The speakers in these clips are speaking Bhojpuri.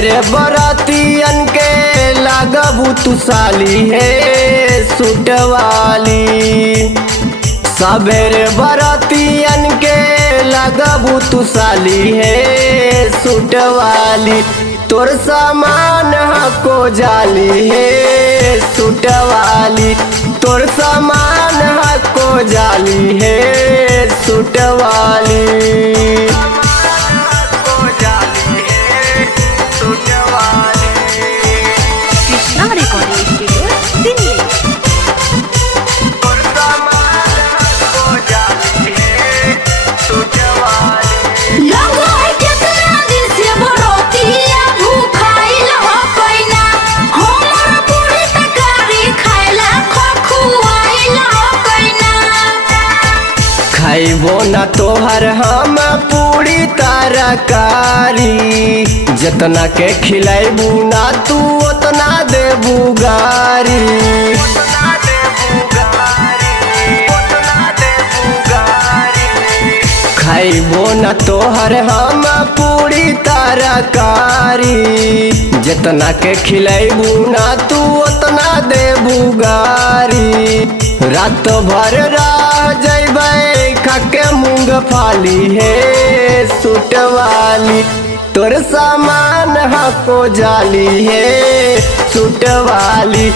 सबेरे बरातियन के लागबू तू साली है सूट वाली। सबेरे बरातियन के लागबू तू साली है सूट वाली। तोर सामान हको जाली है सूट वाली। तोर सामान हको जाली है सूट वाली। Krishna recording studio Delhi. खाइबो ना तोहर हम पूरी तरकारी। जितना के खिलाइबू ना तू उतना देबू गारी। खाइबो ना तोहर हम पूरी तरकारी। जितना के खिलाइबू ना तू उतना देबू गारी। रात भर रह जैबै खाके मूंगफली है सूट वाली। तोर सामान हको जाली है सूट वाली।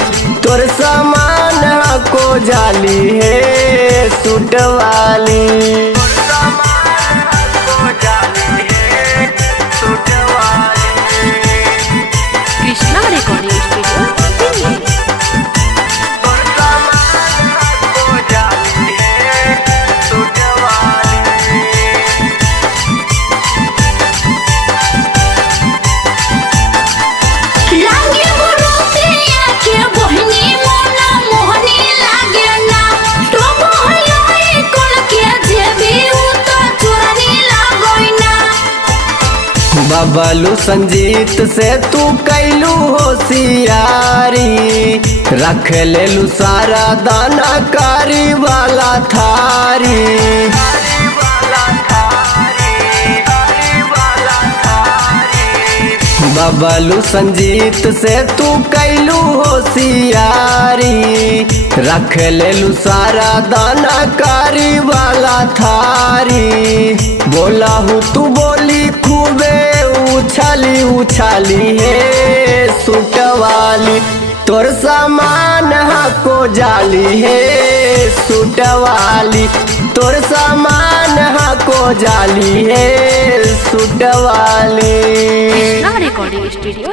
तोर सामान हको जाली है सूट वाली। Krishna recording studio Delhi. बबलू संजीत से तू कैलू होशियारी। रख लेलू सारा दाना कारी वाला थारी। बबलू संजीत से तू कैलू होशियारी। रख लेलू सारा दाना कारी वाला थारी। बोला हूँ तू बोली खूबे उछाली उछाली है सूट वाली। तोर सामान हको जाली है सूट वाली। तोर सामान हको जाली है सूट वाली। Krishna recording studio